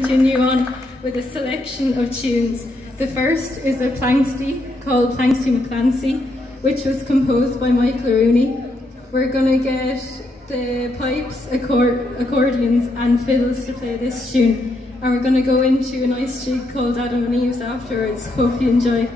Continue on with a selection of tunes. The first is a Planxty called Planxty McClancy, which was composed by Michael Rooney. We're going to get the pipes, accordions and fiddles to play this tune, and we're going to go into a nice jig called Adam and Eve's afterwards. Hope you enjoy.